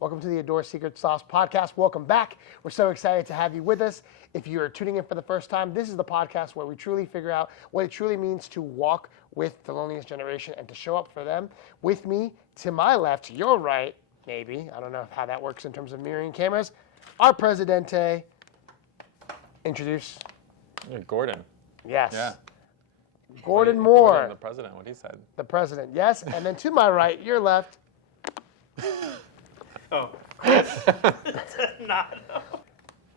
Welcome to the Adore Secret Sauce podcast. Welcome back. We're so excited to have you with us. If you're tuning in for the first time, this is the podcast where we truly figure out what it truly means to walk with the loneliest generation and to show up for them. With me, to my left, to your right, maybe. I don't know how that works in terms of mirroring cameras. Our Presidente. Introduce. Gordon. Yes. Yeah. Gordon Moore. Gordon, the president, what he said. The president, yes. And then to my right, your left. Oh. Not.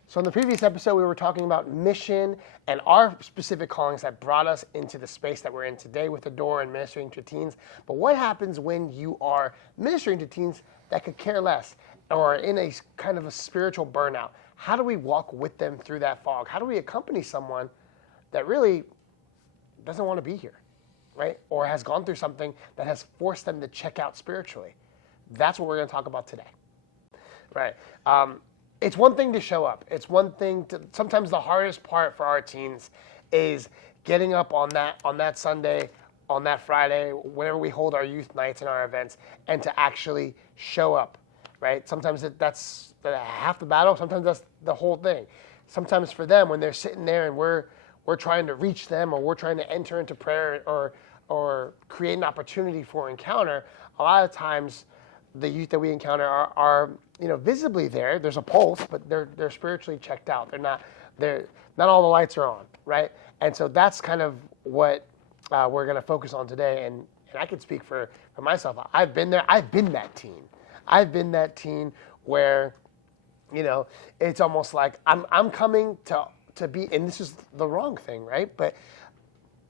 So in the previous episode, we were talking about mission and our specific callings that brought us into the space that we're in today with Adore and ministering to teens. But what happens when you are ministering to teens that could care less or in a kind of a spiritual burnout? How do we walk with them through that fog? How do we accompany someone that really doesn't want to be here, right? Or has gone through something that has forced them to check out spiritually? That's what we're going to talk about today. Right. It's one thing to show up. It's one thing to, sometimes the hardest part for our teens is getting up on that Sunday, on that Friday, whenever we hold our youth nights and our events, and to actually show up, right? Sometimes that's half the battle. Sometimes that's the whole thing. Sometimes for them, when they're sitting there and we're trying to reach them or we're trying to enter into prayer or create an opportunity for encounter, a lot of times the youth that we encounter are visibly there. There's a pulse, but they're spiritually checked out. Not all the lights are on, right? And so that's kind of what we're going to focus on today. And I can speak for myself. I've been there. I've been that teen. I've been that teen where, it's almost like I'm coming to be, and this is the wrong thing, right? But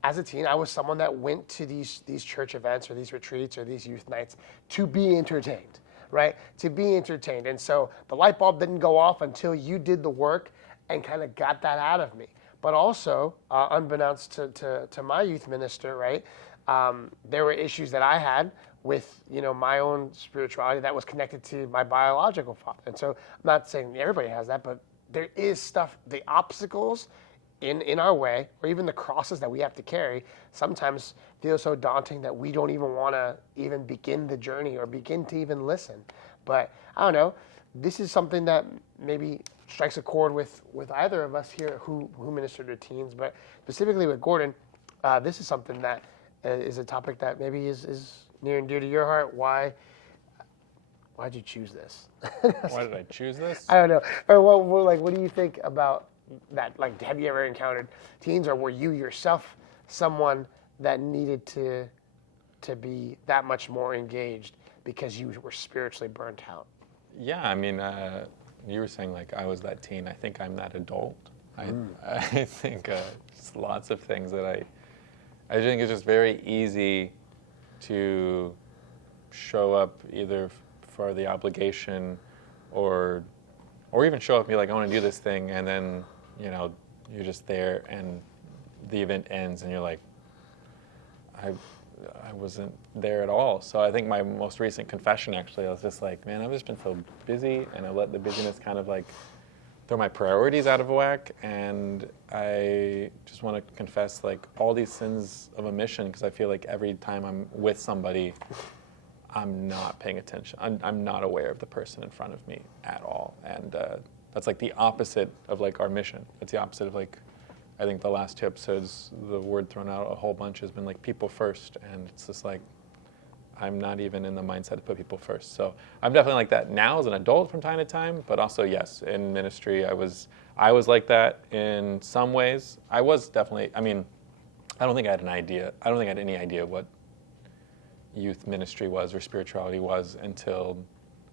as a teen, I was someone that went to these church events or these retreats or these youth nights to be entertained, right? To be entertained. And so the light bulb didn't go off until you did the work and kind of got that out of me. But also, unbeknownst to my youth minister, right, there were issues that I had with, my own spirituality that was connected to my biological father. And so I'm not saying everybody has that, but there is stuff, the obstacles in our way, or even the crosses that we have to carry, sometimes feel so daunting that we don't even want to even begin the journey or begin to even listen. But I don't know, this is something that maybe strikes a chord with either of us here who minister to teens, but specifically with Gordon, this is something that is a topic that maybe is near and dear to your heart. Why'd you choose this? Why did I choose this? I don't know. Or what do you think about that? Like, have you ever encountered teens, or were you yourself someone that needed to be that much more engaged because you were spiritually burnt out? Yeah, I mean, you were saying like I was that teen. I think I'm that adult. I think just lots of things that I think it's just very easy to show up either for the obligation or even show up and be like, I want to do this thing, and then you're just there and the event ends and you're like, I wasn't there at all. So I think my most recent confession, actually, I was just like, man, I've just been so busy, and I let the busyness kind of like throw my priorities out of whack, and I just want to confess like all these sins of omission, because I feel like every time I'm with somebody, I'm not paying attention. I'm not aware of the person in front of me at all. And that's like the opposite of like our mission. It's the opposite of like, I think the last two episodes, the word thrown out a whole bunch has been like people first. And it's just like, I'm not even in the mindset to put people first. So I'm definitely like that now as an adult from time to time, but also yes, in ministry, I was like that in some ways. I was definitely, I mean, I don't think I had any idea what youth ministry was or spirituality was until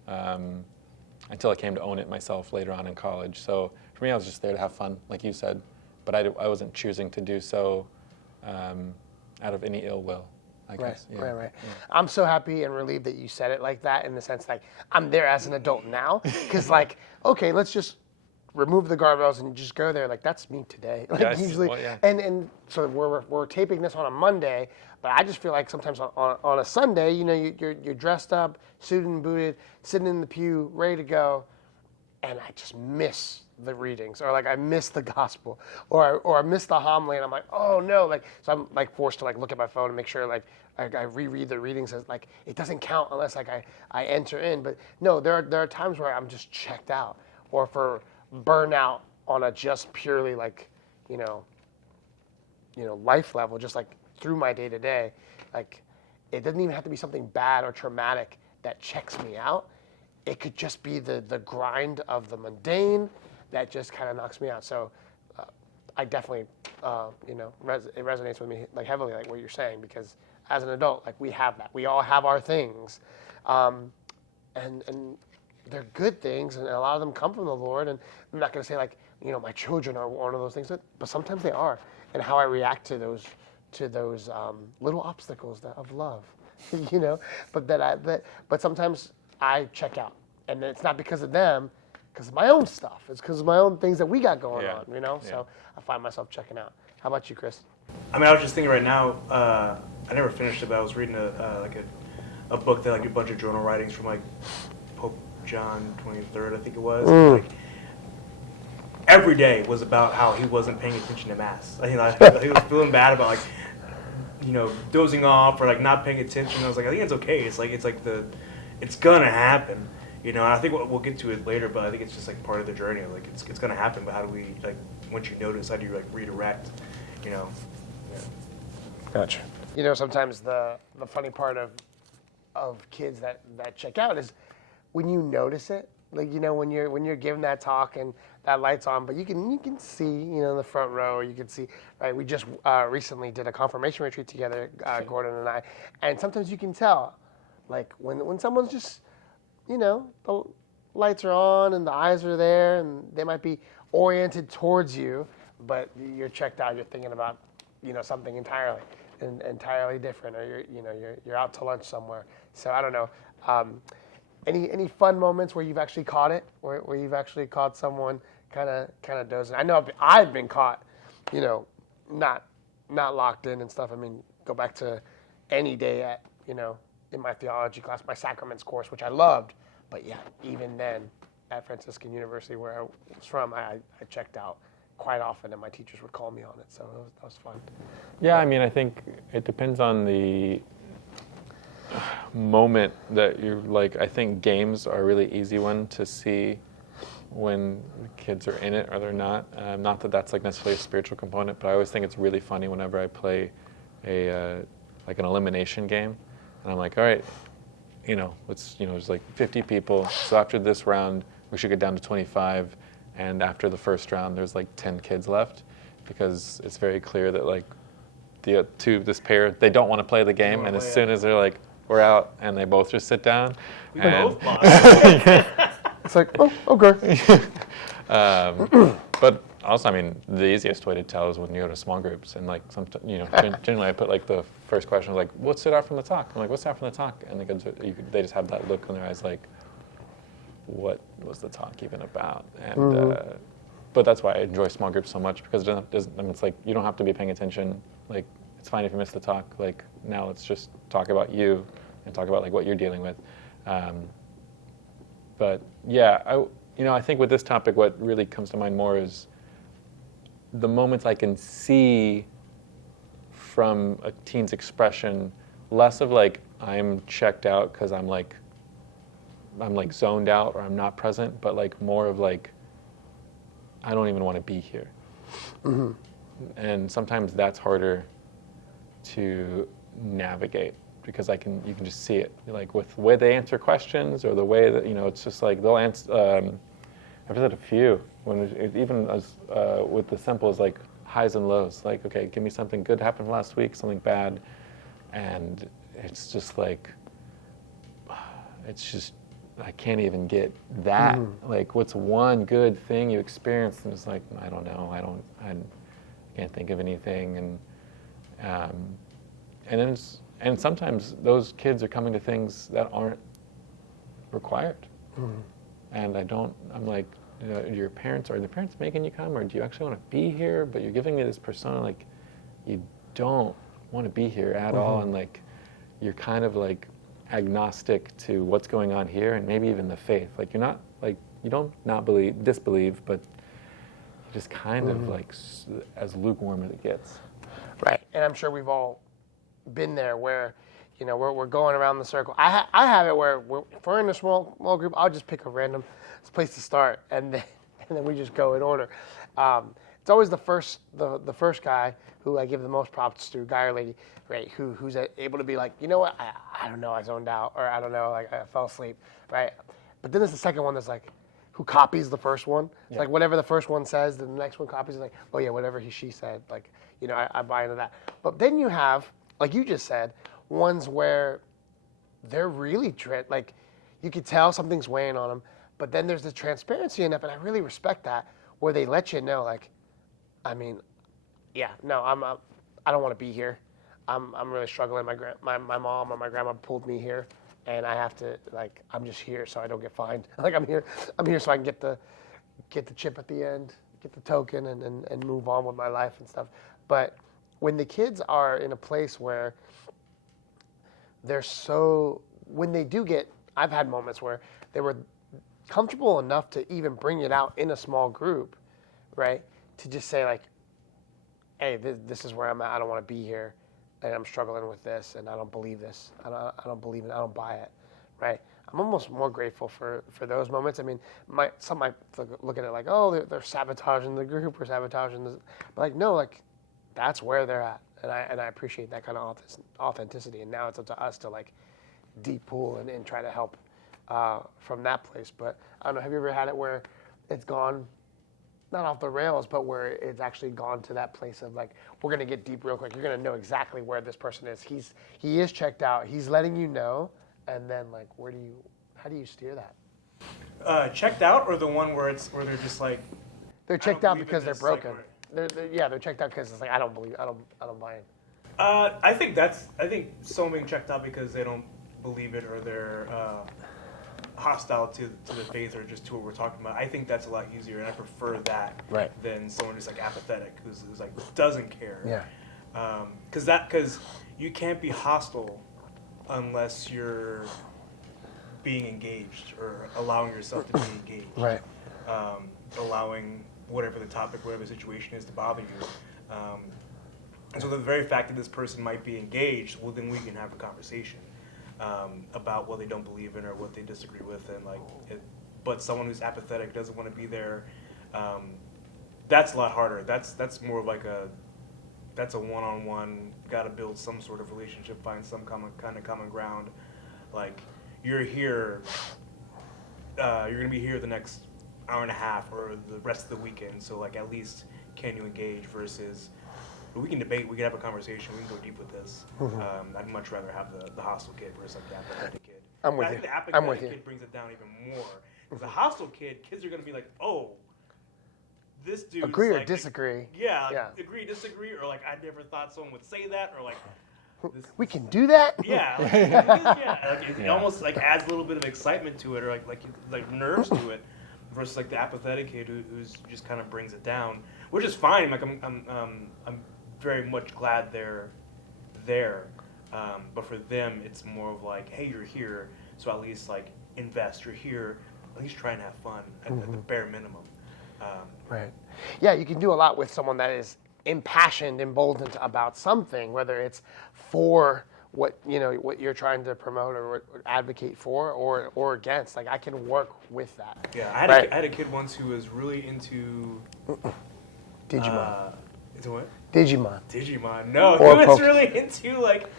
I came to own it myself later on in college. So for me, I was just there to have fun, like you said, but I wasn't choosing to do so out of any ill will, I guess. Right. Yeah. I'm so happy and relieved that you said it like that, in the sense like I'm there as an adult now, because like, okay, let's just remove the guardrails and just go there. Like, that's me today. Like, yes. usually, well, yeah. and so we're taping this on a Monday, but I just feel like sometimes on a Sunday, you're dressed up, suited and booted, sitting in the pew, ready to go, and I just miss the readings, or like I miss the gospel, or I miss the homily, and I'm like, oh no, like so I'm like forced to like look at my phone and make sure like I reread the readings as like it doesn't count unless like I enter in. But no, there are times where I'm just checked out, or for burnout on a just purely like you know life level, just like through my day to day, like it doesn't even have to be something bad or traumatic that checks me out. It could just be the grind of the mundane that just kind of knocks me out. So I definitely, it resonates with me like heavily, like what you're saying, because as an adult, like we have that. We all have our things, and they're good things, and a lot of them come from the Lord. And I'm not going to say like my children are one of those things, but sometimes they are, and how I react to those little obstacles of love, But sometimes I check out, and it's not because of them, because of my own stuff. It's because of my own things that we got going on, So I find myself checking out. How about you, Chris? I mean, I was just thinking right now. I never finished it, but I was reading a book that like a bunch of journal writings from like Pope John 23rd, I think it was. Like, every day was about how he wasn't paying attention to mass. He was feeling bad about like dozing off or like not paying attention. I was like, I think it's okay. It's gonna happen. And I think we'll get to it later, but I think it's just like part of the journey. Like it's gonna happen, but how do we like once you notice, how do you like redirect? Yeah. Gotcha. Sometimes the funny part of kids that check out is when you notice it. Like when you're giving that talk and that light's on, but you can see in the front row. You can see, right? We just recently did a confirmation retreat together, Gordon and I, and sometimes you can tell, like when someone's just the lights are on and the eyes are there and they might be oriented towards you, but you're checked out. You're thinking about something entirely different, or you're out to lunch somewhere. So I don't know. Any fun moments where you've actually caught it, where you've actually caught someone kind of dozing? I know I've been caught, not locked in and stuff. I mean, go back to any day at in my theology class, my sacraments course, which I loved, but yeah, even then at Franciscan University where I was from, I checked out quite often, and my teachers would call me on it. So that was fun. Yeah, I mean, I think it depends on the moment that you're like. I think games are a really easy one to see when kids are in it or they're not. Not that that's like necessarily a spiritual component, but I always think it's really funny whenever I play like an elimination game, and I'm like, all right, there's like 50 people, so after this round we should get down to 25, and after the first round there's like 10 kids left, because it's very clear that like this pair, they don't want to play the game, and as soon as they're like, we're out, and they both just sit down. It's like, oh, okay. But also, I mean, the easiest way to tell is when you go to small groups, and like generally I put like the first question like, what stood out from the talk? I'm like, what stood out from the talk? And they just have that look in their eyes like, what was the talk even about? And but that's why I enjoy small groups so much, because it's like you don't have to be paying attention. Like it's fine if you miss the talk. Like now let's just talk about you and talk about like what you're dealing with. But yeah, I think with this topic, what really comes to mind more is the moments I can see from a teen's expression, less of like I'm checked out because I'm like zoned out or I'm not present, but like more of like I don't even want to be here. Mm-hmm. And sometimes that's harder to navigate, because you can just see it, like with the way they answer questions, or the way that it's just like they'll answer. I've had a few even as with the simple as like highs and lows. Like, okay, give me something good happened last week, something bad, and it's just like I can't even get that. Mm-hmm. Like, what's one good thing you experienced? And it's like, I don't know. I can't think of anything. And sometimes those kids are coming to things that aren't required. Mm-hmm. And I'm like, are the parents making you come, or do you actually want to be here? But you're giving me this persona like you don't want to be here at all, and like you're kind of like agnostic to what's going on here and maybe even the faith. Like you're not like you don't not disbelieve, but you're just kind of like as lukewarm as it gets. Right, and I'm sure we've all been there where, we're going around the circle. I have it where if we're in a small group, I'll just pick a random place to start, and then we just go in order. It's always the first guy who I give the most props to, guy or lady, right? Who's able to be like, you know what? I don't know, I zoned out, or I don't know, like I fell asleep, right? But then there's the second one that's like, who copies the first one. It's like whatever the first one says, then the next one copies. Like, oh yeah, whatever she said. Like, I buy into that. But then you have, like you just said, ones where they're really like, you could tell something's weighing on them. But then there's the transparency enough, and I really respect that, where they let you know, like, I mean, yeah, no, I don't want to be here. I'm really struggling. My mom or my grandma pulled me here. And I have to, like, I'm just here so I don't get fined. Like, I'm here so I can get the chip at the end, get the token, and move on with my life and stuff. But when the kids are in a place where when they do get, I've had moments where they were comfortable enough to even bring it out in a small group, right? To just say, like, hey, this is where I'm at. I don't want to be here. And I'm struggling with this, and I don't believe this. I don't believe it. I don't buy it, right? I'm almost more grateful for those moments. I mean, some might look at it like, oh, they're sabotaging the group or sabotaging this. But like, no, like, that's where they're at, and I appreciate that kind of authenticity. And now it's up to us to like deep pool and try to help from that place. But I don't know. Have you ever had it where it's gone? Not off the rails, but where it's actually gone to that place of like, we're going to get deep real quick. You're going to know exactly where this person is. He is checked out. He's letting you know. And then like, how do you steer that? Checked out, or the one where they're just like, they're checked out because they're this, broken. like, They're checked out because it's like, I don't buy it. I think someone being checked out because they don't believe it, or they're hostile to the faith, or just to what we're talking about. I think that's a lot easier, and I prefer that than someone who's like apathetic, who's like doesn't care. Yeah. Because you can't be hostile unless you're being engaged or allowing yourself to be engaged. Right. Allowing whatever the topic, whatever the situation is to bother you. And so the very fact that this person might be engaged, well, then we can have a conversation about what they don't believe in or what they disagree with, and but someone who's apathetic, doesn't want to be there, that's a lot harder. That's more of like that's a one-on-one, got to build some sort of relationship, find some common ground. Like, you're here, you're gonna be here the next hour and a half or the rest of the weekend, so like, at least can you engage, versus we can debate, we can have a conversation, we can go deep with this. I'd much rather have the hostile kid versus like the apathetic kid. I'm with I you. think the I'm with apathetic you. kid brings it down even more. Because the hostile kids are going to be like, oh, this dude's Agree or like, disagree. Yeah, like, Yeah. agree, disagree, or like, I never thought someone would say that, or like, We can do that? yeah, like, it almost like adds a little bit of excitement to it, or like nerves to it, versus like the apathetic kid who's just kind of brings it down, which is fine. Like, I'm very much glad they're there, but for them it's more of like, hey, you're here, so at least like invest. You're here, at least try and have fun at the bare minimum. Right. Yeah, you can do a lot with someone that is impassioned, emboldened about something, whether it's for what you're trying to promote or advocate for, or against. Like, I can work with that. Yeah, I had a kid once who was really into Digimon. Into what? Digimon. No, Or he was Poke- really into like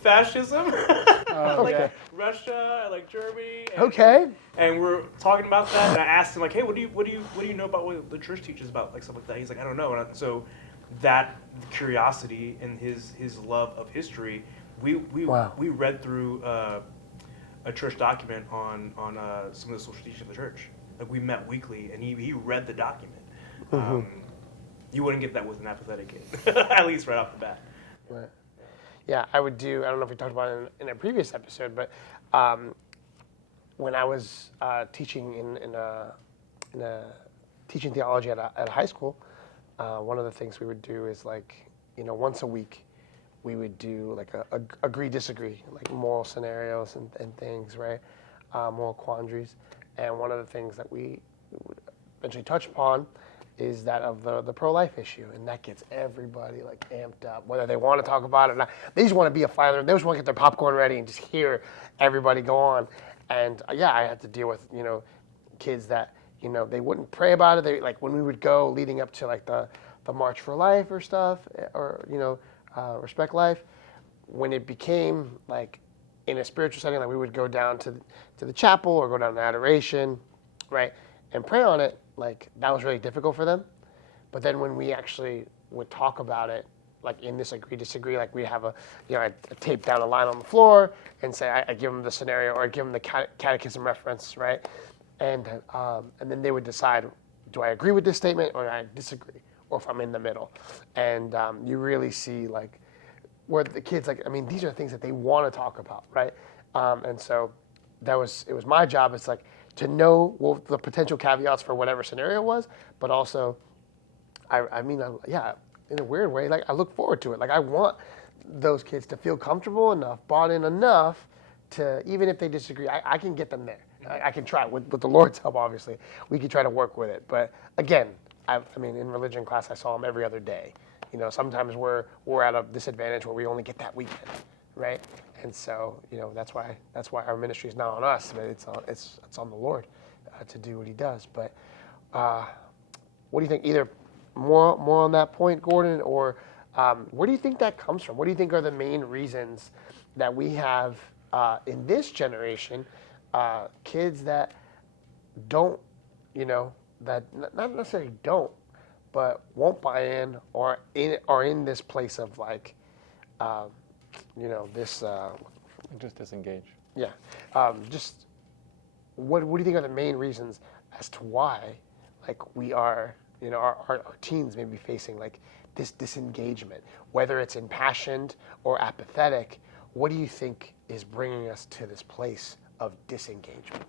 fascism, okay. like Russia, like Germany. And, Okay. And we're talking about that, and I asked him like, hey, what do you know about what the church teaches about like stuff like that? He's like, I don't know. And so that curiosity and his love of history, we read through a church document on some of the social teachings of the church. Like, we met weekly, and he read the document. You wouldn't get that with an apathetic kid, at least right off the bat. Right. Yeah, I would do. I don't know if we talked about it in a previous episode, but when I was teaching in a teaching theology at a high school, one of the things we would do is, like, once a week, we would do like a agree disagree, like moral scenarios and things, right? Moral quandaries. And one of the things that we would eventually touch upon is that of the pro-life issue, and that gets everybody like amped up, whether they want to talk about it or not. They just want to be a fighter. They just want to get their popcorn ready and just hear everybody go on. And yeah, I had to deal with kids that they wouldn't pray about it. They like when we would go leading up to like the March for Life or stuff, or Respect Life. When it became like in a spiritual setting, like we would go down to the chapel or go down to adoration, right, and pray on it. Like that was really difficult for them. But then when we actually would talk about it, like in this agree disagree, like we have I tape down a line on the floor and say I give them the scenario or I give them the catechism reference, right, and then they would decide, do I agree with this statement or do I disagree, or if I'm in the middle. And you really see like where the kids these are things that they want to talk about, right? And so it was my job. It's like to know the potential caveats for whatever scenario was, but also, in a weird way, like I look forward to it. Like I want those kids to feel comfortable enough, bought in enough to, even if they disagree, I can get them there. I can try with the Lord's help. Obviously, we can try to work with it. But again, in religion class, I saw them every other day. Sometimes we're at a disadvantage where we only get that weekend, right? And so, that's why our ministry is not on us, but it's on the Lord to do what He does. But what do you think? Either more on that point, Gordon, or where do you think that comes from? What do you think are the main reasons that we have in this generation kids that don't, that not necessarily don't, but won't buy in or are in this place of like, this. Just disengage. Yeah. Just what do you think are the main reasons as to why, like we are, our teens may be facing like this disengagement, whether it's impassioned or apathetic. What do you think is bringing us to this place of disengagement?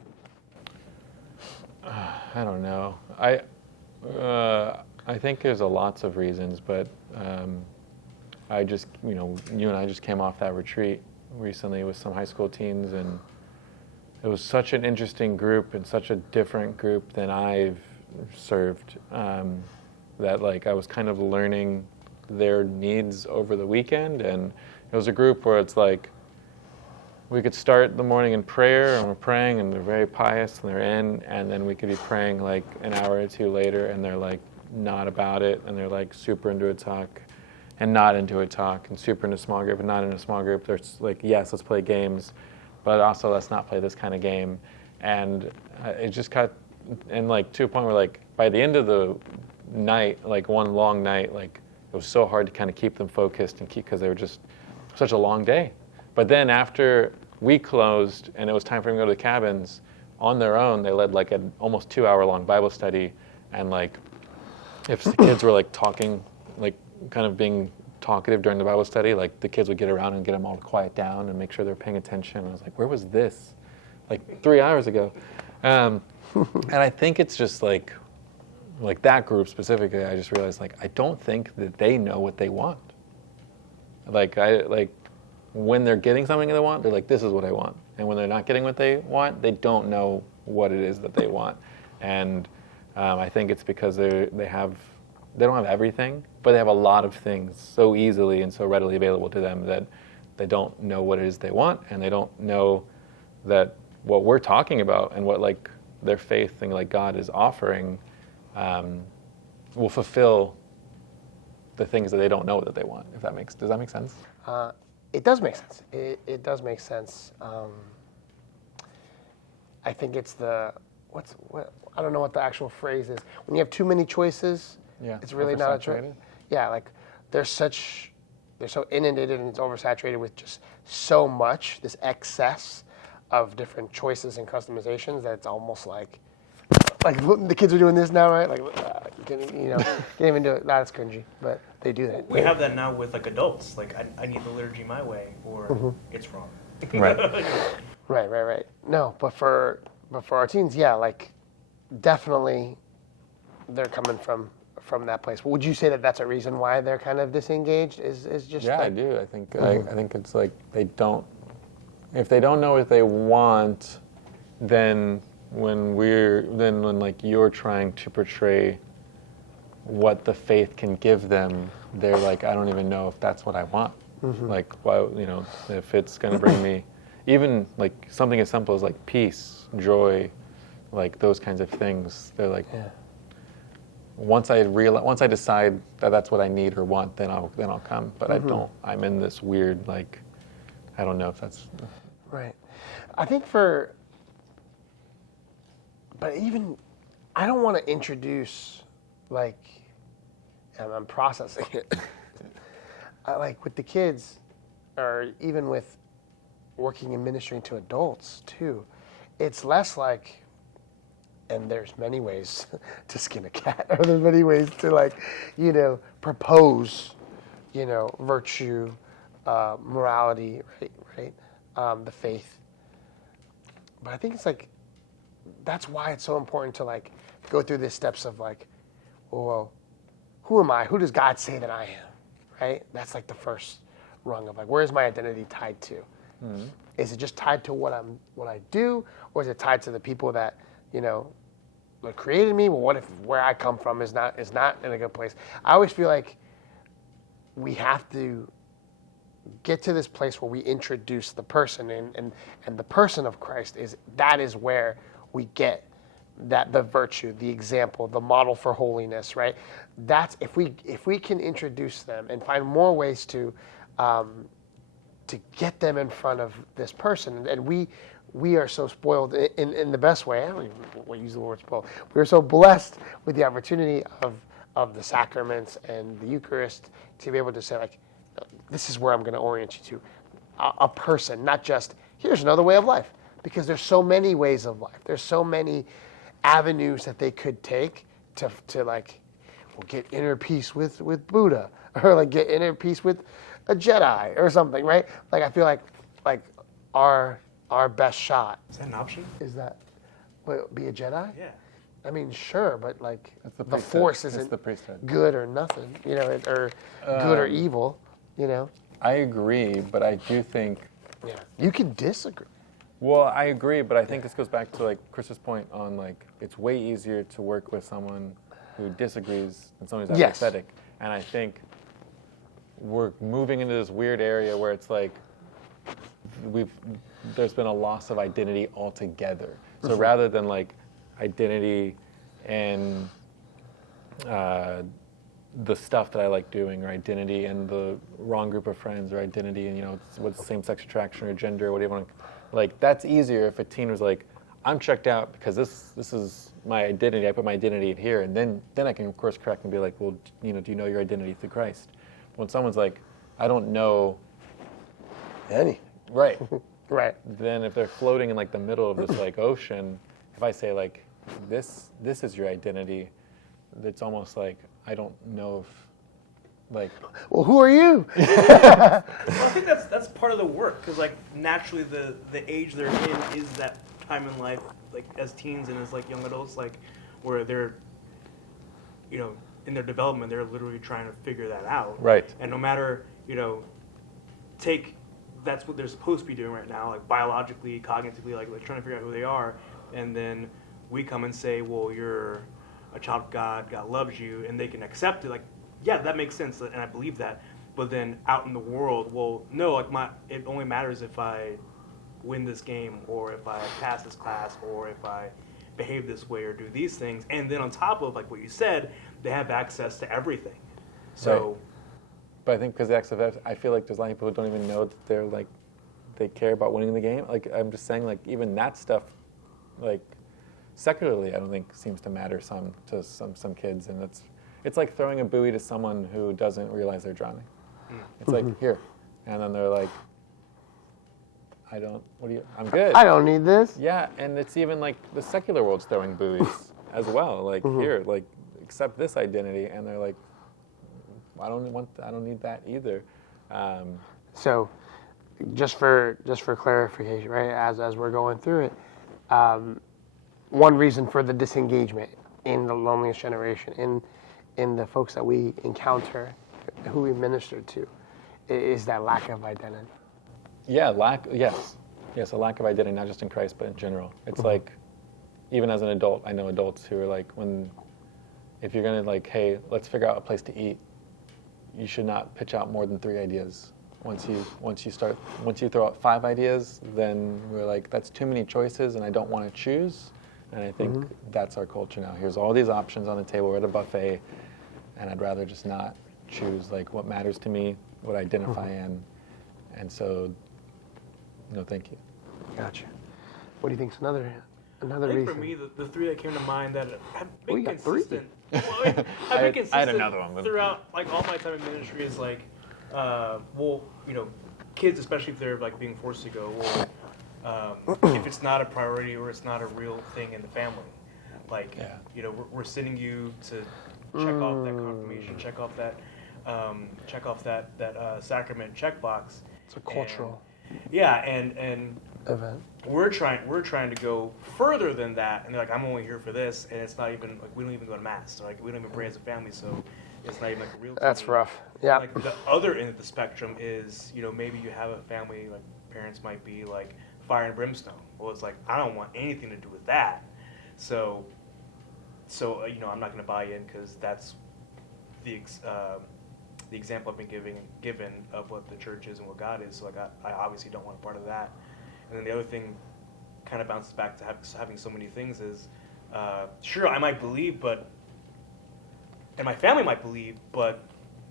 I don't know. I think there's lots of reasons, but I just, you and I just came off that retreat recently with some high school teens, and it was such an interesting group and such a different group than I've served, that like I was kind of learning their needs over the weekend. And it was a group where it's like we could start the morning in prayer, and we're praying, and they're very pious, and they're in, and then we could be praying like an hour or two later, and they're like not about it, and they're like super into a talk and not into a talk, and super into a small group and not in a small group. They're like, yes, let's play games, but also let's not play this kind of game. And it just got, and like to a point where like by the end of the night, like one long night, like it was so hard to kind of keep them focused and because they were just such a long day. But then after we closed and it was time for them to go to the cabins, on their own, they led like an almost 2-hour-long Bible study. And like, if the kids were like talking, like kind of being talkative during the Bible study, like the kids would get around and get them all to quiet down and make sure they're paying attention. And I was like, where was this? Like 3 hours ago. And I think it's just like that group specifically, I just realized like, I don't think that they know what they want. Like when they're getting something they want, they're like, this is what I want. And when they're not getting what they want, they don't know what it is that they want. And I think it's because they don't have everything, but they have a lot of things so easily and so readily available to them that they don't know what it is they want, and they don't know that what we're talking about and what like their faith and like God is offering will fulfill the things that they don't know that they want. Does that make sense? It does make sense. It does make sense. I think it's I don't know what the actual phrase is. When you have too many choices, it's really not a choice. Yeah, like they're so inundated and it's oversaturated with just so much, this excess of different choices and customizations that it's almost like the kids are doing this now, right? Like, can't even do it. That's cringy, but they do that. We have that now with like adults. Like, I need the liturgy my way, or it's wrong. Right. Right. No, but for our teens, yeah, like definitely they're coming from from that place. Would you say that that's a reason why they're kind of disengaged? Is just Yeah, I like, do. I think I think it's like if they don't know what they want, then when like you're trying to portray what the faith can give them, they're like, I don't even know if that's what I want. Like, why, if it's going to bring me, even like something as simple as like peace, joy, like those kinds of things. They're like, once I decide that that's what I need or want, then I'll come. But I don't. I'm in this weird, like, I don't know if that's right. I think but even I don't want to introduce, like, and I'm processing it. Like with the kids, or even with working and ministering to adults too, it's less like, and there's many ways to skin a cat, or there's many ways to, like, propose, virtue, morality, right? The faith. But I think it's like, that's why it's so important to, like, go through the steps of, like, well, who am I? Who does God say that I am? Right? That's like the first rung of, like, where is my identity tied to? Mm-hmm. Is it just tied to what I do, or is it tied to the people that that created me? Well, what if where I come from is not in a good place? I always feel like we have to get to this place where we introduce the person, and the person of Christ is where we get that the virtue, the example, the model for holiness, right? That's if we can introduce them and find more ways to get them in front of this person, and we are so spoiled in the best way. I don't even want to use the word spoiled. We are so blessed with the opportunity of the sacraments and the Eucharist to be able to say, like, this is where I'm going to orient you to a person, not just here's another way of life, because there's so many ways of life. There's so many avenues that they could take to like, well, get inner peace with Buddha, or like get inner peace with a Jedi or something, right? Like, I feel like our best shot Is that an option? is that be a Jedi. Yeah. I mean, sure, but like It's the the priesthood. Force It's isn't the priesthood. good or nothing, or good or evil, I agree, but I do think. Yeah, you can disagree. Well, I agree, but I think this goes back to, like, Chris's point on, like, it's way easier to work with someone who disagrees than someone who's Yes. apathetic. And I think we're moving into this weird area where it's like there's been a loss of identity altogether. So rather than, like, identity and the stuff that I like doing, or identity and the wrong group of friends, or identity and what's same-sex attraction or gender, what do you want to, like, that's easier if a teen was like, I'm checked out because this is my identity. I put my identity in here, and then I can of course correct and be like, well, do you know your identity through Christ? When someone's like, I don't know Any. right, Right. then if they're floating in, like, the middle of this, like, ocean, if I say, like, this is your identity, it's almost like I don't know if, like, Well, who are you? Well, I think that's part of the work, because, like, naturally the age they're in is that time in life, like, as teens and as, like, young adults, like, where they're, in their development, they're literally trying to figure that out. Right. And no matter, that's what they're supposed to be doing right now, like, biologically, cognitively, like trying to figure out who they are, and then we come and say, well, you're a child of God, God loves you, and they can accept it, like, yeah, that makes sense, and I believe that. But then out in the world, well, no, like, it only matters if I win this game, or if I pass this class, or if I behave this way, or do these things. And then on top of, like what you said, they have access to everything. So, Right. But I think because the XFF, I feel like there's a lot of people who don't even know that they're, like, they care about winning the game. Like, I'm just saying, like, even that stuff, like, secularly, I don't think seems to matter to some kids, and it's like throwing a buoy to someone who doesn't realize they're drowning. It's like, here, and then they're like, I'm good. I don't need this. Yeah, and it's even like the secular world's throwing buoys as well. Like, here, like, accept this identity, and they're like, I don't need that either. So, just for clarification, right? As we're going through it, one reason for the disengagement in the loneliest generation, in the folks that we encounter, who we minister to, is that lack of identity. Yeah, yes, a lack of identity, not just in Christ, but in general. It's like, even as an adult, I know adults who are like, if you're gonna like, hey, let's figure out a place to eat, you should not pitch out more than 3 ideas. Once you throw out 5 ideas, then we're like, that's too many choices, and I don't want to choose. And I think that's our culture now. Here's all these options on the table. We're at a buffet, and I'd rather just not choose like what matters to me, what I identify in, and so, no, thank you. Gotcha. What do you think's another I think reason? for me, the 3 that came to mind that have Oh, been you got 3? consistent. Well, I've been consistent I had another one, but- throughout like all my time in ministry is like, kids, especially if they're like being forced to go, or if it's not a priority or it's not a real thing in the family. Like, Yeah. we're sending you to check off that confirmation, check off that sacrament checkbox. It's a cultural And event. we're trying to go further than that, and they're like, I'm only here for this, and it's not even like we don't even go to mass, so, like we don't even pray as a family, so it's not even like a real. That's family. rough. Yeah. Like the other end of the spectrum is, maybe you have a family, like parents might be like fire and brimstone. Well, it's like I don't want anything to do with that, so I'm not going to buy in because that's the example I've been given of what the church is and what God is. So like I obviously don't want a part of that. And then the other thing kind of bounces back to having so many things is, sure, I might believe, and my family might believe, but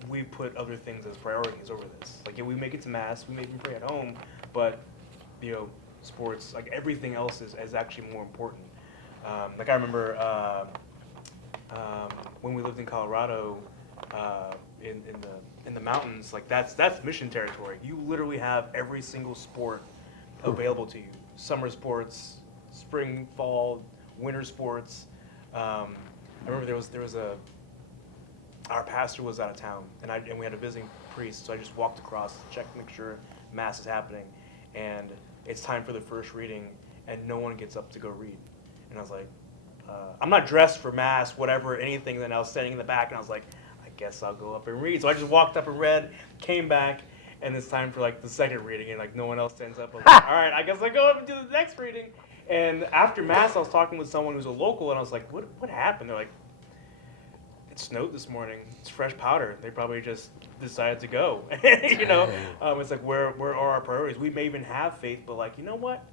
we put other things as priorities over this. Like, we make it to mass, we may even pray at home, but, sports, like everything else is actually more important. Like I remember when we lived in Colorado, in the mountains, like that's mission territory. You literally have every single sport available to you. Summer sports, spring, fall, winter sports. I remember there was our pastor was out of town, and we had a visiting priest, so I just walked across to check, make sure mass is happening, and it's time for the first reading, and no one gets up to go read. And I was like, I'm not dressed for mass, whatever, anything. Then I was standing in the back, and I was like, I guess I'll go up and read. So I just walked up and read, came back, and it's time for like the second reading, and like no one else stands up. I was like, all right, I guess I'll go up and do the next reading. And after mass, I was talking with someone who's a local, and I was like, what happened? They're like, it snowed this morning. It's fresh powder. They probably just decided to go. It's like, where are our priorities? We may even have faith, but like, you know what?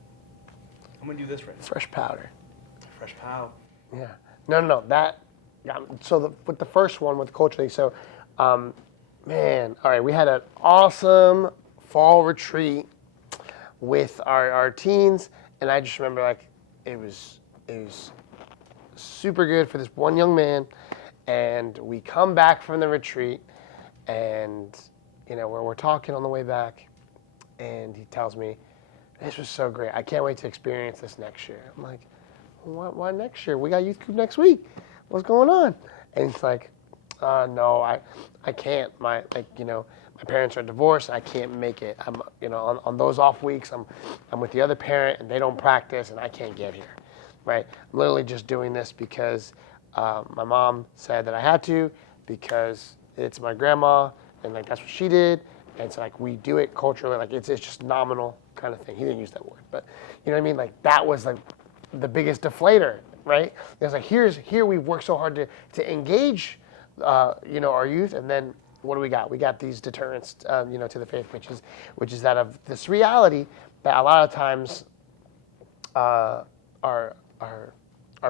I'm gonna do this right now. Fresh powder. Fresh pow. Yeah. No. With the first one, with culturally, so, man, all right, we had an awesome fall retreat with our teens, and I just remember like it was super good for this one young man, and we come back from the retreat, and we're talking on the way back, and he tells me, "This was so great. I can't wait to experience this next year." I'm like, why next year? We got youth group next week. What's going on? And he's like, no, I can't. My parents are divorced. I can't make it. I'm, on those off weeks, I'm with the other parent, and they don't practice, and I can't get here, right? I'm literally just doing this because my mom said that I had to, because it's my grandma, and like that's what she did, and so like we do it culturally, like it's just nominal kind of thing. He didn't use that word, but you know what I mean? Like that was like the biggest deflator, right? It's like here we've worked so hard to engage, our youth, and then what do we got? We got these deterrents, to the faith, which is that of this reality that a lot of times, our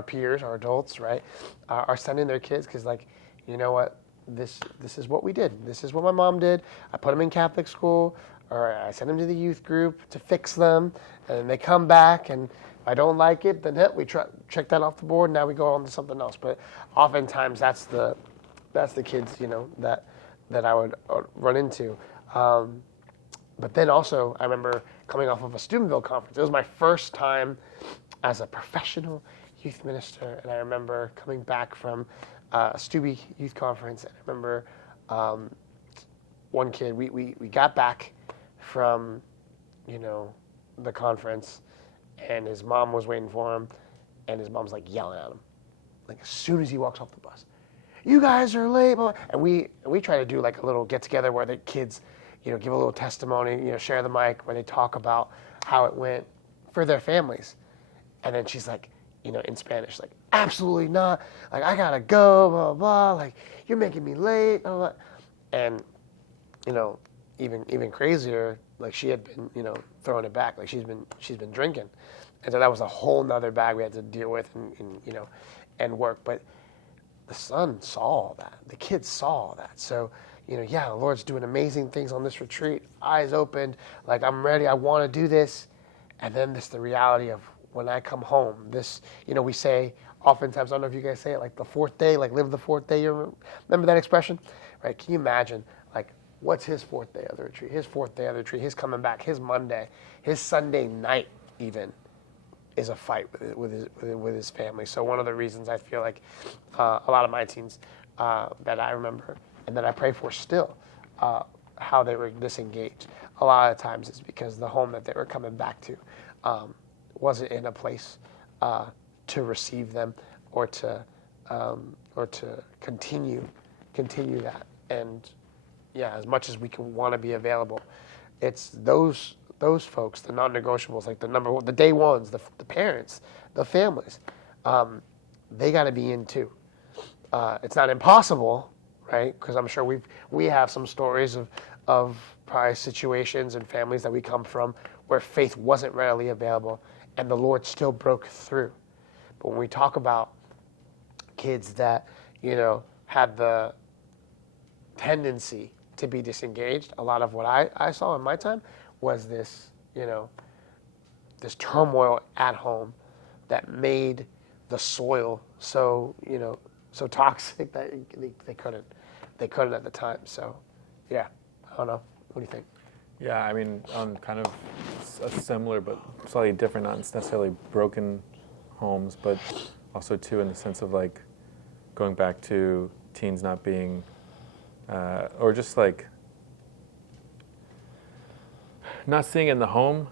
peers, our adults, right, are sending their kids because like, you know what, this is what we did. This is what my mom did. I put them in Catholic school, or I send them to the youth group to fix them, and then they come back, and if I don't like it, then we check that off the board. Now we go on to something else. But oftentimes that's the kids, that I would run into. But then also, I remember coming off of a Steubenville conference. It was my first time as a professional youth minister, and I remember coming back from a Stubby youth conference, and I remember one kid, we got back from, the conference, and his mom was waiting for him, and his mom's like yelling at him, like as soon as he walks off the bus. you guys are late. And we try to do like a little get together where the kids, give a little testimony, share the mic where they talk about how it went for their families. And then she's like, in Spanish, like, absolutely not. Like, I gotta go, blah, blah, blah. Like, you're making me late, blah, blah. And, even crazier, like she had been, throwing it back. Like she's been drinking. And so that was a whole nother bag we had to deal with and work. But the son saw all that. The kids saw all that. So, the Lord's doing amazing things on this retreat. Eyes opened, like I'm ready. I want to do this. And then the reality of when I come home, we say oftentimes, I don't know if you guys say it, like the fourth day, like live the fourth day. You remember that expression? Right? Can you imagine, like, what's his fourth day of the retreat? His fourth day of the retreat, his coming back, his Monday, his Sunday night even is a fight with his family. So one of the reasons I feel like a lot of my teens that I remember and that I pray for still, how they were disengaged, a lot of times is because the home that they were coming back to wasn't in a place to receive them or to continue that. And as much as we can want to be available, it's those folks, the non-negotiables, like the day ones, the parents, the families, they got to be in too. It's not impossible, right? Because I'm sure we have some stories of probably situations and families that we come from where faith wasn't readily available and the Lord still broke through. But when we talk about kids that, had the tendency to be disengaged, a lot of what I saw in my time was this, this turmoil at home that made the soil so toxic that they couldn't at the time. So, I don't know. What do you think? Yeah, I mean, kind of a similar but slightly different, not necessarily broken homes, but also too in the sense of like going back to teens not being, or just like not seeing it in the home,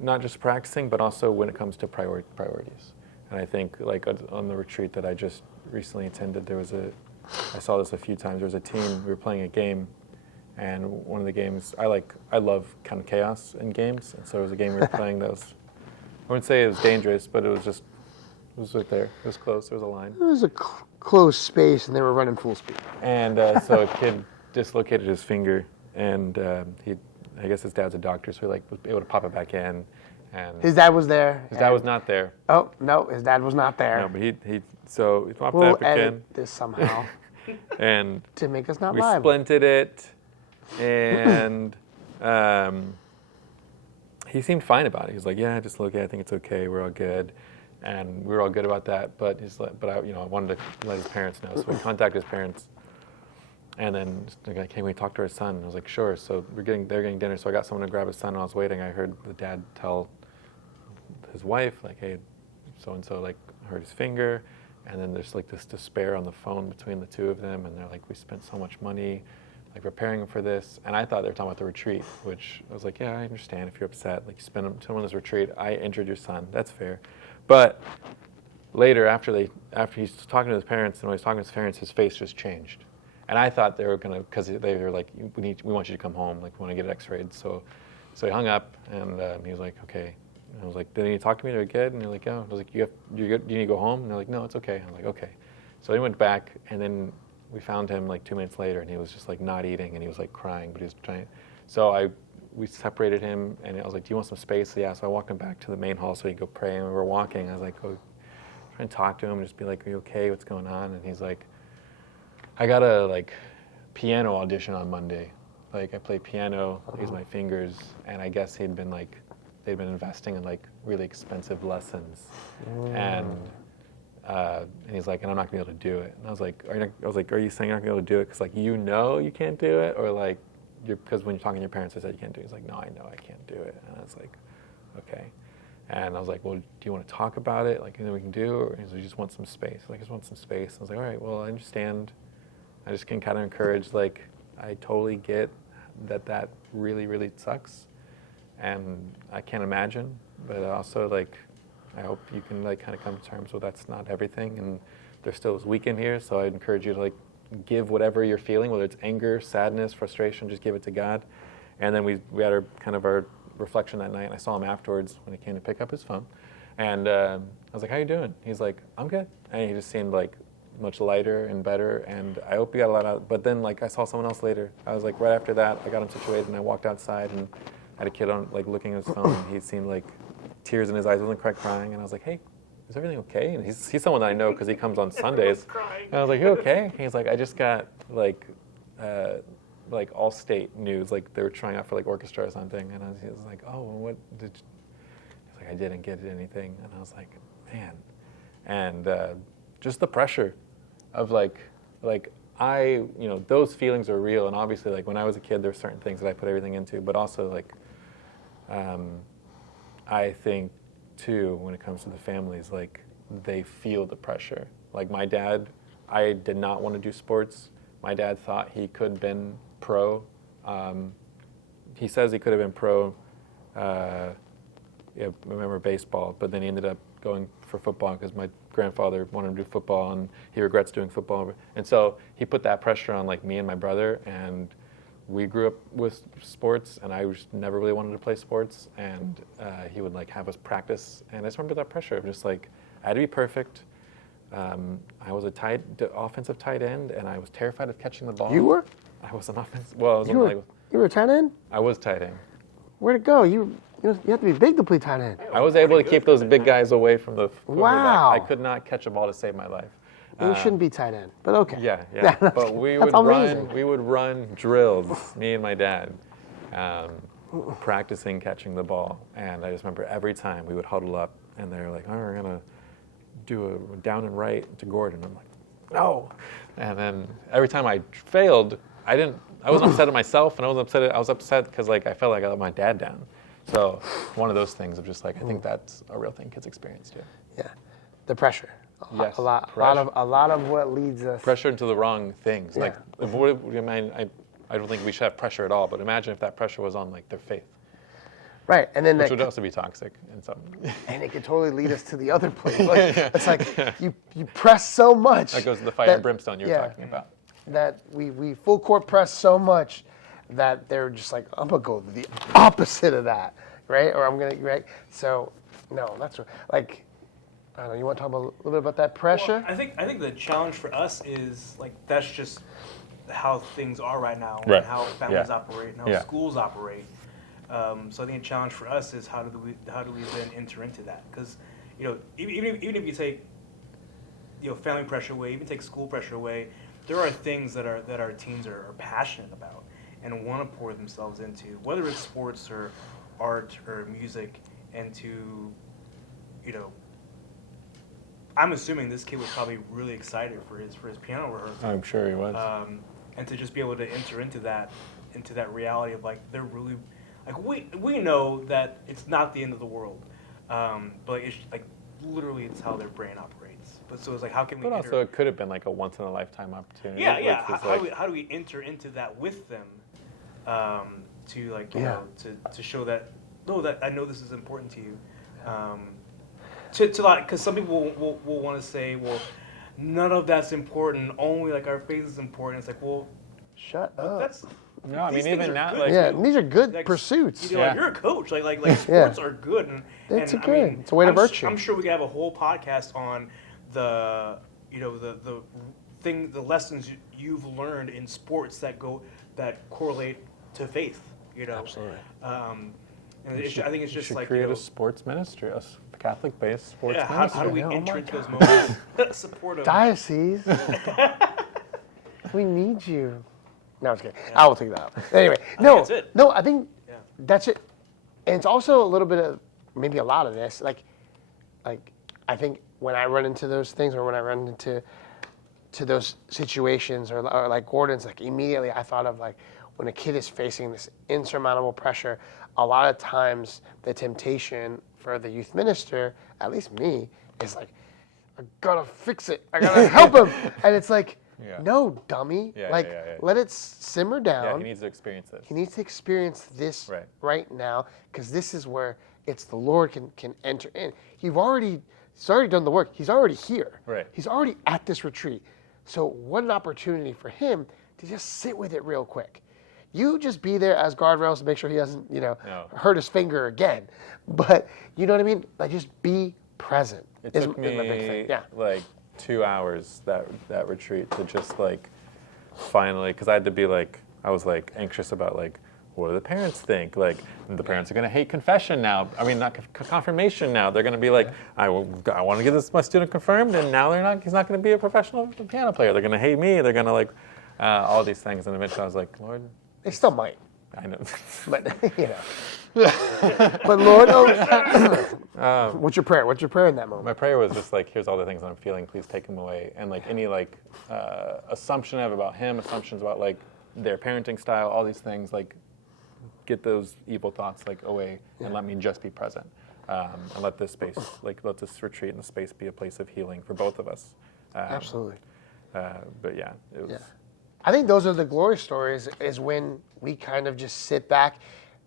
not just practicing, but also when it comes to priorities. And I think like on the retreat that I just recently attended, I saw this a few times. There was a team, we were playing a game, and one of the games, I love kind of chaos in games, and so it was a game we were playing that was, I wouldn't say it was dangerous, but it was right there. It was close, there was a line. It was a closed space, and they were running full speed. And so a kid dislocated his finger, and I guess his dad's a doctor, so he was able to pop it back in. And his dad was there. His dad was not there. Oh no, his dad was not there. No, but he popped we'll that back in. Edit this somehow. And to make us not we live. splinted it, and he seemed fine about it. He was like, "Yeah, just look at it. I think it's okay. We're all good," and we were all good about that. But I wanted to let his parents know, so we contacted his parents, and then they're like, "Hey, we talked to our son." And I was like, "Sure." So they're getting dinner. So I got someone to grab his son. While I was waiting, I heard the dad tell his wife, like, "Hey, so and so hurt his finger." And then there's this despair on the phone between the two of them, and they're like, "We spent so much money, preparing him for this." And I thought they were talking about the retreat, which I was like, "Yeah, I understand if you're upset. You spend time on this retreat. I injured your son. That's fair." But later, after he's talking to his parents, and when he's talking to his parents, his face just changed. And I thought they were gonna, because they were like, we want you to come home. We want to get it X-rayed. So he hung up, and he was like, "Okay." And I was like, "Did you talk to me? Are you good?" And they're like, "Yeah." I was like, you're good? Do you need to go home?" And they're like, "No, it's okay." I was like, "Okay." So he went back, and then we found him 2 minutes later, and he was just not eating, and he was crying, but he was trying. So we separated him, and I was like, "Do you want some space?" Yeah. So I walked him back to the main hall so he could go pray, and we were walking. I was like, "Go try and talk to him, and just be like, are you okay? What's going on?" And he's like, "I got a piano audition on Monday. I play piano, use my fingers," and I guess they'd been investing in really expensive lessons, and he's like, "And I'm not gonna be able to do it." And I was like, "Are you saying you're not gonna be able to do it because you can't do it, or because when you're talking to your parents, they said you can't do it?" He's like, "No, I know I can't do it." And I was like, "Okay." And I was like, "Well, do you want to talk about it? Anything we can do?" Or he's like, "You just want some space." I just want some space. I was like, "All right, well, I understand." I just can kind of encourage, I totally get that really, really sucks. And I can't imagine, but also I hope you can kind of come to terms with that's not everything, and there's still this weekend here, so I'd encourage you to like give whatever you're feeling, whether it's anger, sadness, frustration, just give it to God. And then we had our reflection that night, and I saw him afterwards when he came to pick up his phone. And I was like, how you doing? He's like, I'm good. And he just seemed like much lighter and better, and I hope you got a lot out. But then like I saw someone else later. I was like, right after that, I got him situated, and I walked outside and had a kid on like looking at his phone. And he seemed like tears in his eyes, wasn't quite crying. And I was like, hey, is everything okay? And he's someone that I know because he comes on Sundays. And I was like, you okay? He's like, I just got like all-state news, like they were trying out for like orchestra or something. And he was like, oh, well, what did you? He's like, I didn't get anything. And I was like, man. And just the pressure of like those feelings are real. And obviously like when I was a kid, there were certain things that I put everything into, but also like I think too, when it comes to the families, like they feel the pressure. Like my dad, I did not want to do sports. My dad thought he could have been pro. He says he could have been pro. I remember baseball, but then he ended up going for football because my grandfather wanted him to do football, and he regrets doing football. And so he put that pressure on like me and my brother, and we grew up with sports, and I just never really wanted to play sports, and he would like have us practice, and I just remember that pressure of just like I had to be perfect. I was a offensive tight end, and I was terrified of catching the ball. You were? I was an offensive. Well, I was You were a tight end? I was tight end. Where'd it go? You have to be big to play tight end. I was able to keep those big guys away from the Wow. quarterback. I could not catch a ball to save my life. You shouldn't be tight end, but okay. Yeah. That's But we that's would amazing. run drills, me and my dad, practicing catching the ball. And I just remember every time we would huddle up, and they were like, "Oh, we're gonna do a down and right to Gordon." I'm like, "No!" And then every time I failed, I wasn't upset at myself, and I was upset because like I felt like I let my dad down. So one of those things of just like I think that's a real thing kids experience too. Yeah, the pressure. Yes, a lot pressure. of what leads us. Pressure into the wrong things. Yeah. Like, I don't think we should have pressure at all. But imagine if that pressure was on like their faith, Right, and then which would also be toxic in some. and it could totally lead us to the other place. Like, it's like you press so much. That goes to the fire and brimstone you were talking about. That we full court press so much that they're just like, I'm gonna go the opposite of that, right? Or I'm gonna right. So no, that's like I don't know. You want to talk a little bit about that pressure? Well, I think the challenge for us is like that's just how things are right now, Right. and how families Yeah. operate, and how Yeah. schools operate. So I think a challenge for us is how do we then enter into that? Because even if you take family pressure away, even take school pressure away, there are things that our teens are passionate about and want to pour themselves into, whether it's sports or art or music, and to I'm assuming this kid was probably really excited for his piano rehearsal, I'm sure he was. and to just be able to enter into that reality of like they're really like we know that it's not the end of the world, but it's like literally it's how their brain operates. But so it's like how can we? But also, it could have been like a once in a lifetime opportunity. Yeah. Like, it's like- How do we enter into that with them, to like to show that that I know this is important to you, to like because some people will want to say, well, none of that's important. Only like our faith is important. It's like, well, Shut up. that's No, I these mean, things even are now, good, like- Yeah, too. these are good Like, pursuits. Like, Yeah. you're a coach. Like sports are good, and It's and, good. I mean, It's a way to I'm virtue. I'm sure we could have a whole podcast on the the lessons you've learned in sports that correlate to faith. Absolutely. And I think it's You just should like create a sports ministry, a Catholic-based sports yeah, ministry. how do we Oh my enter into God. those moments? Support them. Diocese. We need you. No, I'm just kidding. I will take that out. Anyway, no, that's it. no, I think Yeah. that's it. And it's also a little bit of, maybe a lot of this, like I think when I run into those things or when I run into those situations or like Gordon's, like immediately I thought of like when a kid is facing this insurmountable pressure, a lot of times the temptation for the youth minister, at least me, is like, I gotta fix it. I gotta help him. And it's like, Yeah. no, dummy. Yeah, like, yeah. let it simmer down. Yeah, he needs to experience this. He needs to experience this Right. right now because this is where it's the Lord can enter in. You've already He's already done the work. He's already here. Right. He's already at this retreat. So what an opportunity for him to just sit with it real quick. You just be there as guardrails to make sure he doesn't, hurt his finger again. But you know what I mean? Like, just be present. It is took my big me thing. Yeah. like 2 hours that retreat to just like finally, because I had to be like, I was like anxious about like, what do the parents think? Like, the parents are going to hate confession now. I mean, not confirmation now. They're going to be like, I want to get my student confirmed, and now he's not going to be a professional piano player. They're going to hate me. They're going to like all these things. And eventually I was like, Lord. They still might. I know. But, but Lord, what's your prayer? What's your prayer in that moment? My prayer was just like, here's all the things I'm feeling. Please take them away. And like any like assumption I have about him, assumptions about like their parenting style, all these things, like get those evil thoughts like away and let me just be present. And let this space, let this retreat and the space be a place of healing for both of us. Absolutely. But yeah, it was. Yeah. I think those are the glory stories, is when we kind of just sit back,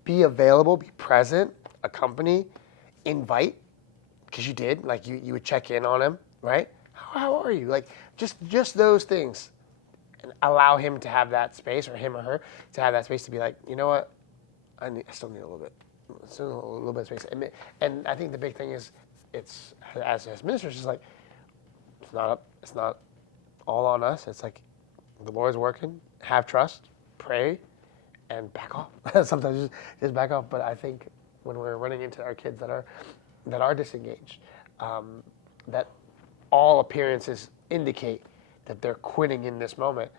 be available, be present, accompany, invite, because you did, like you would check in on him, right? How are you? Like just those things, and allow him to have that space, or him or her to have that space to be like, you know what, I still need a little bit, of space. And I think the big thing is, it's as ministers, it's like it's not all on us. It's like, the Lord's working. Have trust, pray, and back off. Sometimes just back off. But I think when we're running into our kids that are disengaged, that all appearances indicate that they're quitting in this moment.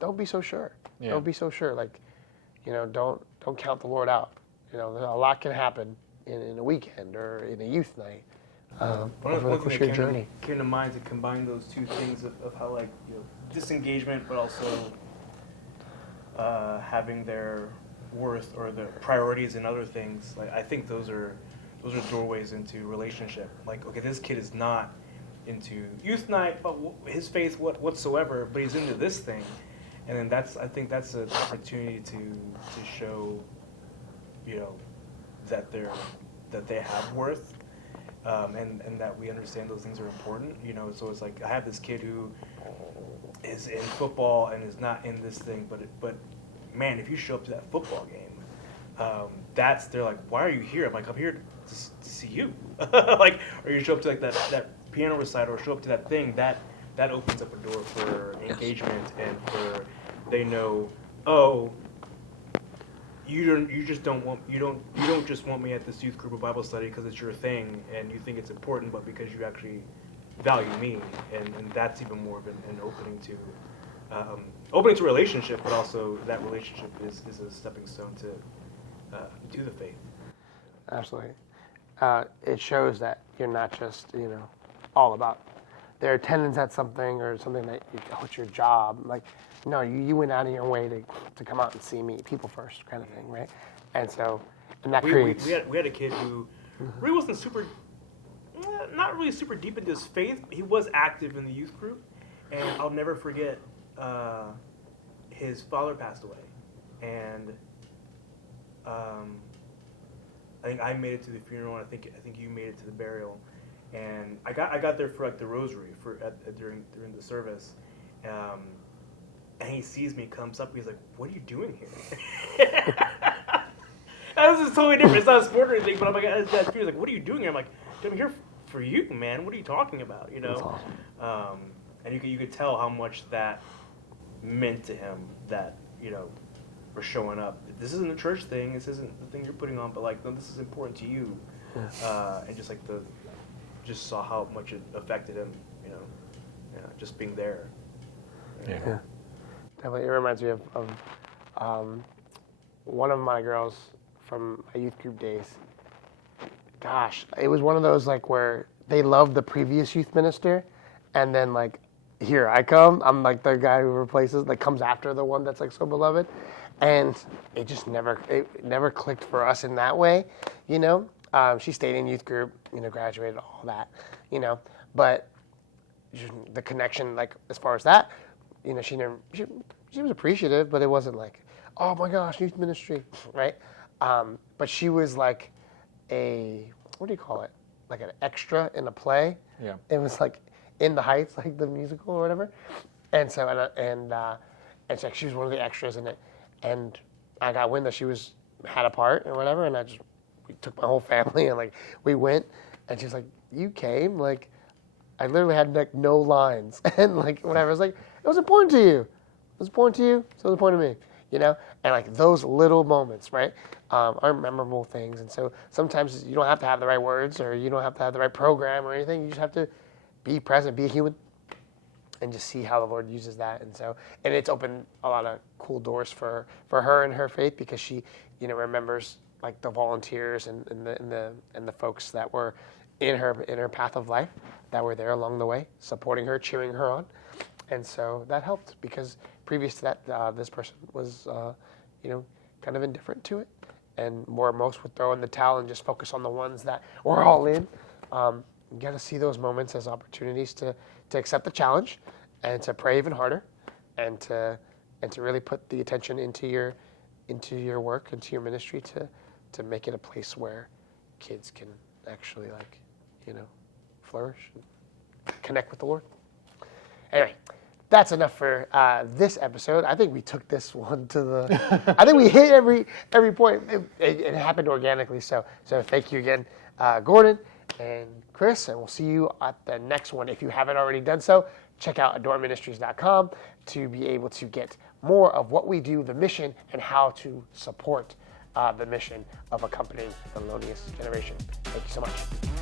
Don't be so sure. Yeah. Don't be so sure. Like, don't count the Lord out. A lot can happen in a weekend or in a youth night. One of the over the things that journey. came to mind to combine those two things of how like disengagement, but also having their worth or their priorities in other things. Like, I think those are doorways into relationship. Like, okay, this kid is not into youth night, but his faith whatsoever, but he's into this thing, and then I think that's an opportunity to show, that they have worth. And that we understand those things are important, So it's like, I have this kid who is in football and is not in this thing, but man, if you show up to that football game, they're like, why are you here? I'm like, I'm here to see you, like, or you show up to like that piano recital, or show up to that thing that opens up a door for engagement, and for they know, oh. You don't just want me at this youth group of Bible study because it's your thing and you think it's important, but because you actually value me, and that's even more of an opening to relationship, but also that relationship is a stepping stone to the faith. Absolutely. It shows that you're not just, all about their attendance at something, or something that it's your job. Like, no, you went out of your way to come out and see me, people first kind of thing, right? And that creates. We had a kid who really wasn't not really super deep into his faith. He was active in the youth group, and I'll never forget, his father passed away, and I think I made it to the funeral, and I think you made it to the burial, and I got there for like the rosary during the service. And he sees me, comes up, he's like, what are you doing here? This is totally different. It's not a sport or anything, but I'm like, he's like, what are you doing here? I'm like, I'm here for you, man. What are you talking about? That's awesome. And you could tell how much that meant to him, that, for showing up. This isn't a church thing. This isn't the thing you're putting on, but like, no, this is important to you. And just like just saw how much it affected him, just being there. Yeah. Definitely, it reminds me of one of my girls from my youth group days. Gosh, it was one of those like where they loved the previous youth minister, and then like, here I come. I'm like the guy who replaces, like, comes after the one that's like so beloved, and it just never clicked for us in that way, She stayed in youth group, graduated, all that, but just the connection, like as far as that. She was appreciative, but it wasn't like, oh my gosh, youth ministry, right? But she was like what do you call it? like an extra in a play. Yeah. It was like In the Heights, like the musical or whatever. And so and it's like she was one of the extras in it. And I got wind that she had a part or whatever, and we took my whole family and like we went, and she's like, "You came?" Like I literally had like no lines and like whatever. I was like, "It was important to you. It was important to you. So it was important to me." You know, and like those little moments, right, are memorable things. And so sometimes you don't have to have the right words, or you don't have to have the right program or anything. You just have to be present, be a human, and just see how the Lord uses that. And so, and it's opened a lot of cool doors for her and her faith, because she, you know, remembers like the volunteers and the folks that were in her path of life, that were there along the way, supporting her, cheering her on. And so that helped, because previous to that, this person was, you know, kind of indifferent to it, and most would throw in the towel and just focus on the ones that were all in. You got to see those moments as opportunities to accept the challenge, and to pray even harder, and to really put the attention into your work, into your ministry, to make it a place where kids can actually, like, you know, flourish and connect with the Lord. Anyway, that's enough for this episode. I think we took this one to the. I think we hit every point. It happened organically. So thank you again, Gordon and Chris, and we'll see you at the next one. If you haven't already done so, check out adornministries.com to be able to get more of what we do, the mission, and how to support the mission of accompanying the loneliest generation. Thank you so much.